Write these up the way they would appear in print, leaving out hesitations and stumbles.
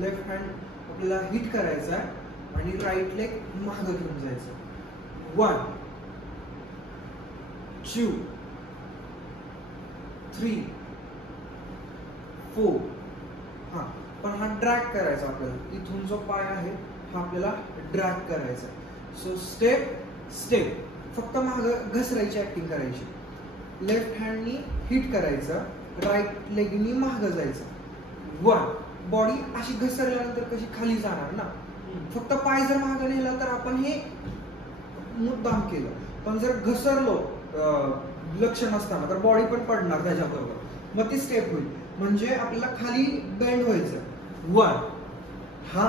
Left hand आपल्याला hit करायचा आहे आणि राईट लेग मागं घेऊन जायचं. 1 2 3 4. हा पण हा ड्रॅग करायचा आपल्याला. इथून जो पाय आहे हा आपल्याला ड्रॅग करायचा. सो स्टेप स्टेप फक्त मागं घसरायची ऍक्टिंग करायची. लेफ्ट हँडनी हिट करायचं, राईट लेगनी मागं जायचं. 1. बॉडी अशी घसरल्यानंतर कशी खाली जाणार ना. फक्त पाय जर मागं नेला तर आपण हे मुद्दाम केलं, पण जर घसरलो लक्ष नसताना तर बॉडी पण पडणार त्याच्याबरोबर. मग ती स्टेप होईल. म्हणजे आपल्याला खाली बेंड व्हायचं. 1 हा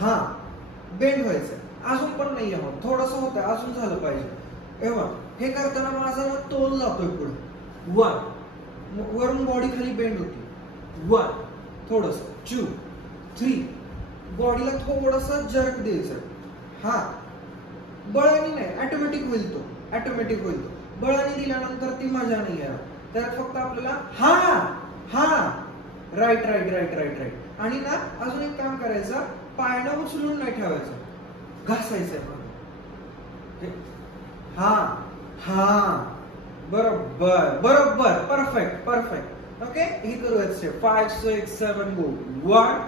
हा बेंड व्हायचं. अजून पण नाही आहे, थोडंसं होतं, अजून झालं पाहिजे. एव्हा हे करताना माझा तोल जातोय पुढे. 1 वरून बॉडी खाली बेंड होती. 1 थोडस 2 3 बॉडीला थोडंसं जर्क द्यायचं. हा बळाने नाही, ऑटोमॅटिक होईल तो. ऑटोमॅटिक होईल तो. बळाने दिल्यानंतर ती मजा नाही आहे. त्यात फक्त आपल्याला हा हा right right right right right. आणि ना अजून एक काम करायचं, पायनं उचलून नाही ठेवायचं, घासायचं. हा हा बरोबर बरोबर परफेक्ट परफेक्ट. ओके हे करूया स्टेप. 5 6 7 गो. 1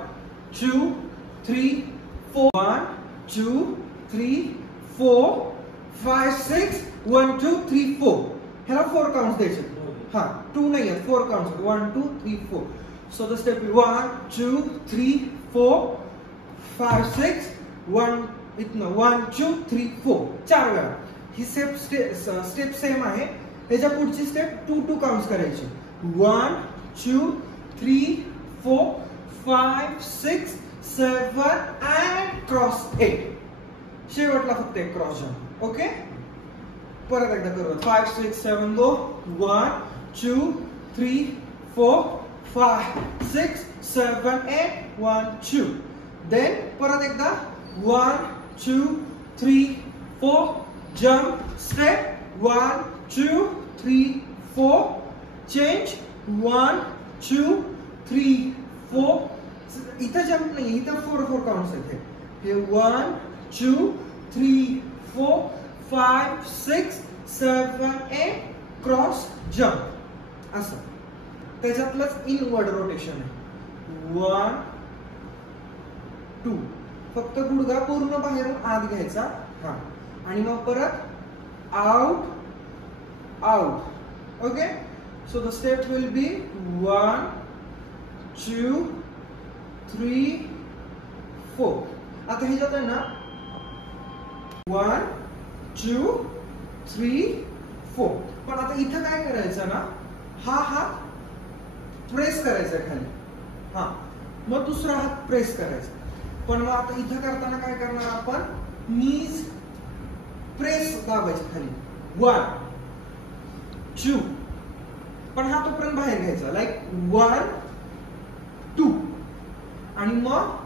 2 3 4. 1 2 3 4 5 6 1 2 3 4. ह्याला 4 काउंट्स द्यायचे. हा 2 नाही आहेत, 4 काउंट्स. 1 2 3 4. सो द स्टेप 1 2 3 4 5 6 1 इथनं 1 2 3 4 4 वेळा. ही स्टेप सेम आहे. त्याच्या पुढची स्टेप 2 2 काउंट्स करायची. 1 2 3 4 5 6 7 अँड क्रॉस 8. शेवटला फक्त एक क्रॉस जम्प. ओके परत एकदा करूया. 5 6 7 गो. 1 2 3 4 5 6 7 8 1 2. देन परत एकदा 1 2 3 4 jump step 1 2 3 4 change 1 2 3 4. इथं जम्प नाही, इथं 4 4 काउंट्स आहेत. हे 1 2 3 4 5 6 7 8 क्रॉस जम्प असं. त्याच्यातलंच इनवर्ड रोटेशन आहे. 1 2 फक्त गुडघा पूर्ण बाहेरून आत घ्यायचा. हा आणि मग परत out out. Okay so the step will be 1 2 3 4. आता हे जात आहे ना 1 2 3 4. पण आता इथं काय करायचं ना, हा हात प्रेस करायचा खाली. हा मग दुसरा हात प्रेस करायचा. पण मग आता इथं करताना काय करणार आपण, नीज प्रेस दाबायचे खाली. 1 2 पण हा तोपर्यंत बाहेर घ्यायचा. लाईक 1 2 आणि मग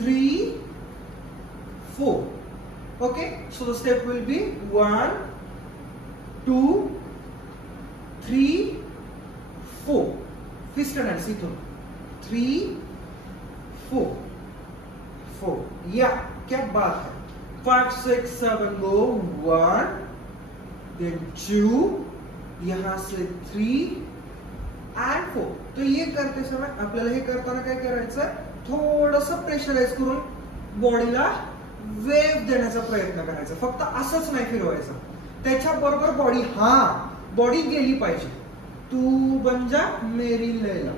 3 4. Okay so the step will be 1 2 3 4. Fist hands इथून 3 4 4. या क्या बात है. 5 6 7 गो. 1 then 2 यहां से 3 and 4. तो ये करते समय आपल्याला हे करताना काय करायचं, थोडस प्रेशराइज करून बॉडीला वेव्ह देण्याचा प्रयत्न करायचा. फक्त असंच नाही फिरवायचं, त्याच्याबरोबर बॉडी हा बॉडी गेली पाहिजे. तू बन जा मेरी लैला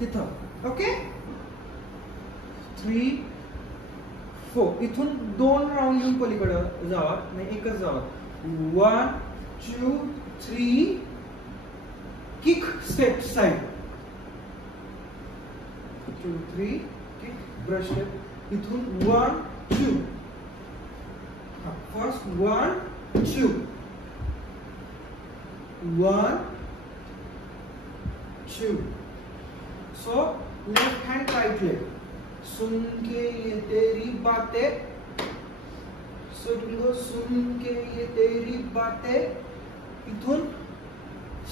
तिथं. ओके 3 4. इथून 2 राऊंड घेऊन पलीकडे जावा, नाही एकच जावा. 1 2 3 kick step side. 2 3 kick brush step. इथून 1 2. First 1 2 1 2. So left hand right leg. सुन के ये तेरी बातें, सुन के ये तेरी बातें. इथून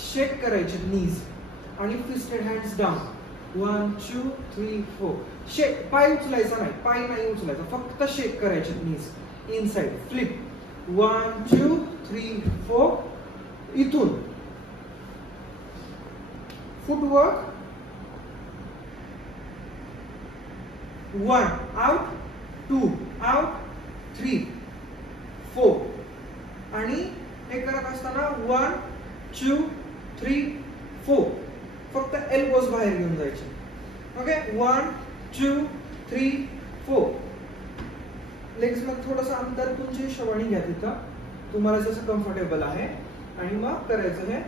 शेक करायचे नीज आणि फिस्टेड हँड्स डाऊन. 1 2 3 4 शेक. पाय उचलायचा नाही, पाय नाही उचलायचा, फक्त शेक करायचे नीज इनसाइड. फ्लिप 1 2 3 4. इथून फुटवर्क 1 आउट 2 आउट 3 4. आणि हे करत असताना 1 2 3 4 फक्त एल्बोज बाहेर घेऊन जायचे. ओके 1 2 3 4. लेग्स मध्ये थोडस अंतर तुमच्या हिशोबाने घ्या तिथं तुम्हाला जसं कम्फर्टेबल आहे. आणि मग करायचं हे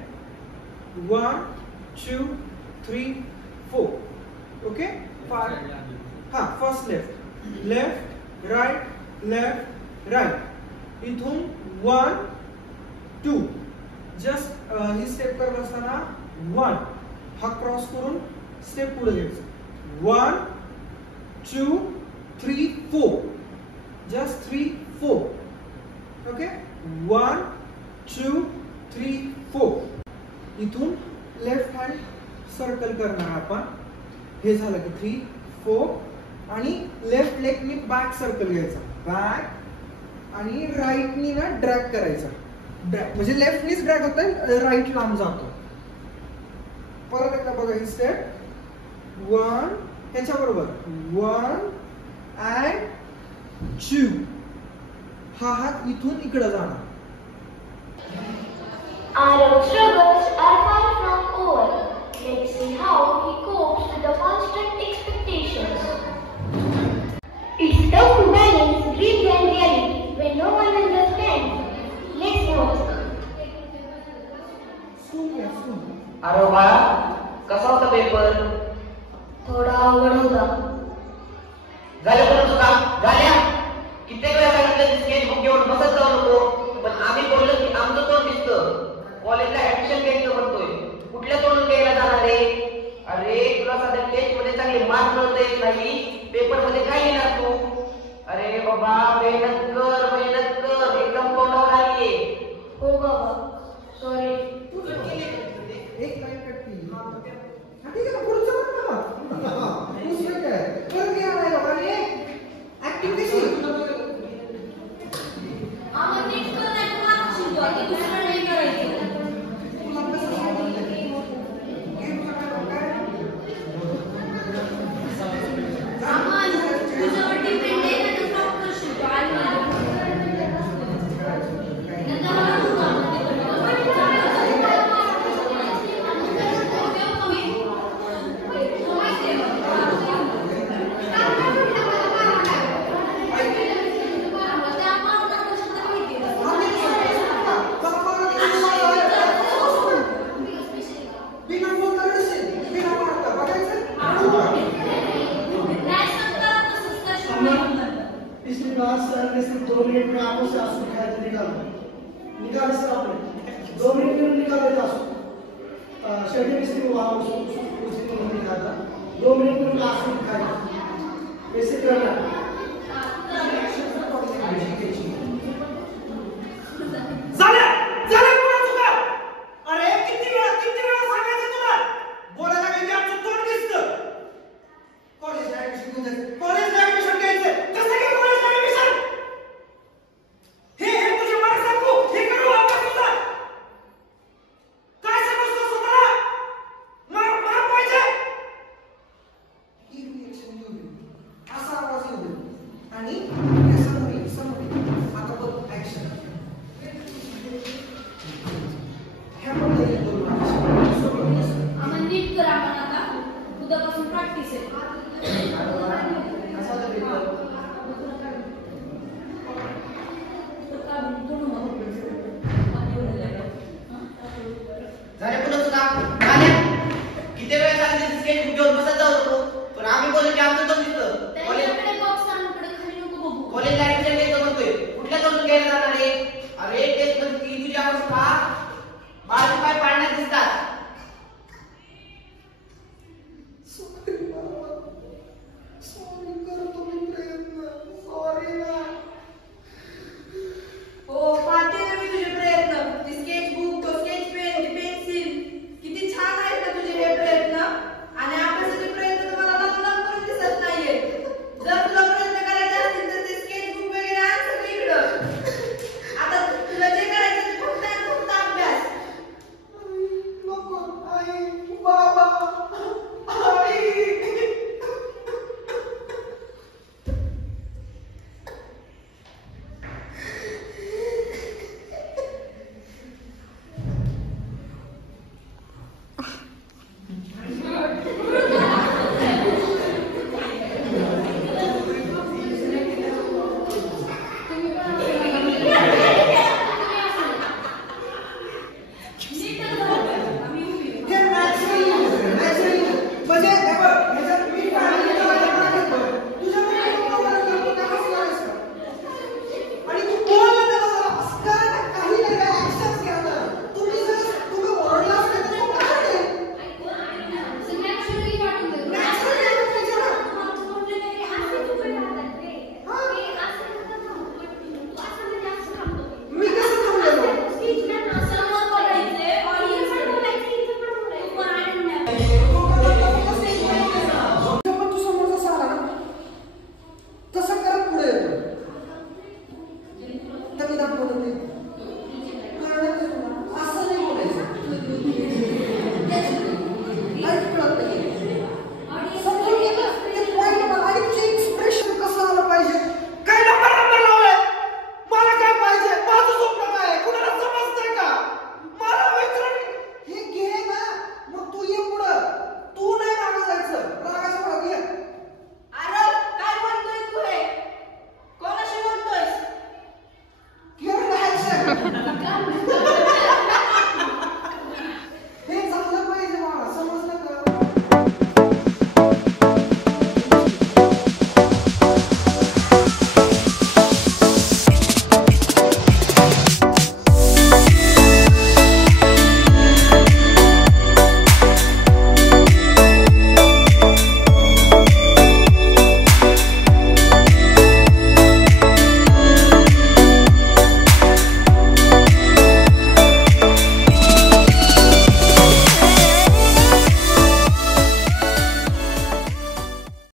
1 2 3 4. ओके हा first left left right left right. इथून 1 2 जस्ट ही स्टेप करत असताना 1 हा क्रॉस करून स्टेप पुढे घ्यायचं. 1 2 3 4 जस्ट 3 4. ओके 1 2 3 4. इथून लेफ्ट हँड सर्कल करणार आपण. हे झालं की 3 4. आणि लेफ्ट लेगनी बॅक सर्कल घ्यायचा. बॅक आणि राईटनी ना ड्रॅग करायचा. ड्रॅग म्हणजे लेफ्टनीच ड्रॅग होतंय, राईट लांब जातो. परत एकदा बघा ही स्टेप 1 ह्याच्या बरोबर 1 and 2. हा हात इथून इकडे जाणार. Our struggles are far from over. Let's see how he copes with the constant expectations. It's tough to balance dreams and reality when no one understands. Let's watch. अरे बाळा, कसा होता पेपर? थोडा अवघड होता. झालं पण तुझं काम? झाल्या? कित्येक वेळा सांगितलं स्केच बुक घेऊन बसत जाऊ नको, पण आम्ही बोललो की आमचं तोंड दिसतं. कॉलेजला ऍडमिशन घ्यायचं म्हणतोय, कुठल्या तोंडून घ्यायला जाणार रे? अरे तुला साध्या टेस्ट मध्ये चांगले मार्क मिळवता नाही, पेपर मध्ये काय येणार तू? अरे बाबा मेहनत कर, एकदम तोंडावर आलीये. हो बाबा, सॉरी. एक लाईन कट केली. हा ठीक आहे पुढचं पण ना. दुसरं काय परत घ्या नाही लोकांनी ऍक्टिंग कशी. आम्हाला नीट करायचं मार्क शिकतो, आता दुसरं नाही करायचं. पिछली बार सर ने सिर्फ 2 मिनट में आपको से आंसू लिखाया था, निकाल सर आपने 2 मिनट में निकाल देता आंसू. शेड्यूल इसलिए वहाँ उसने लिखा था 2 मिनट में उनका आंसू लिखाया. ऐसे करना अरे टेस्ट मध्ये तुझी अवस्था 12 पाय पाडण्यात दिसतात.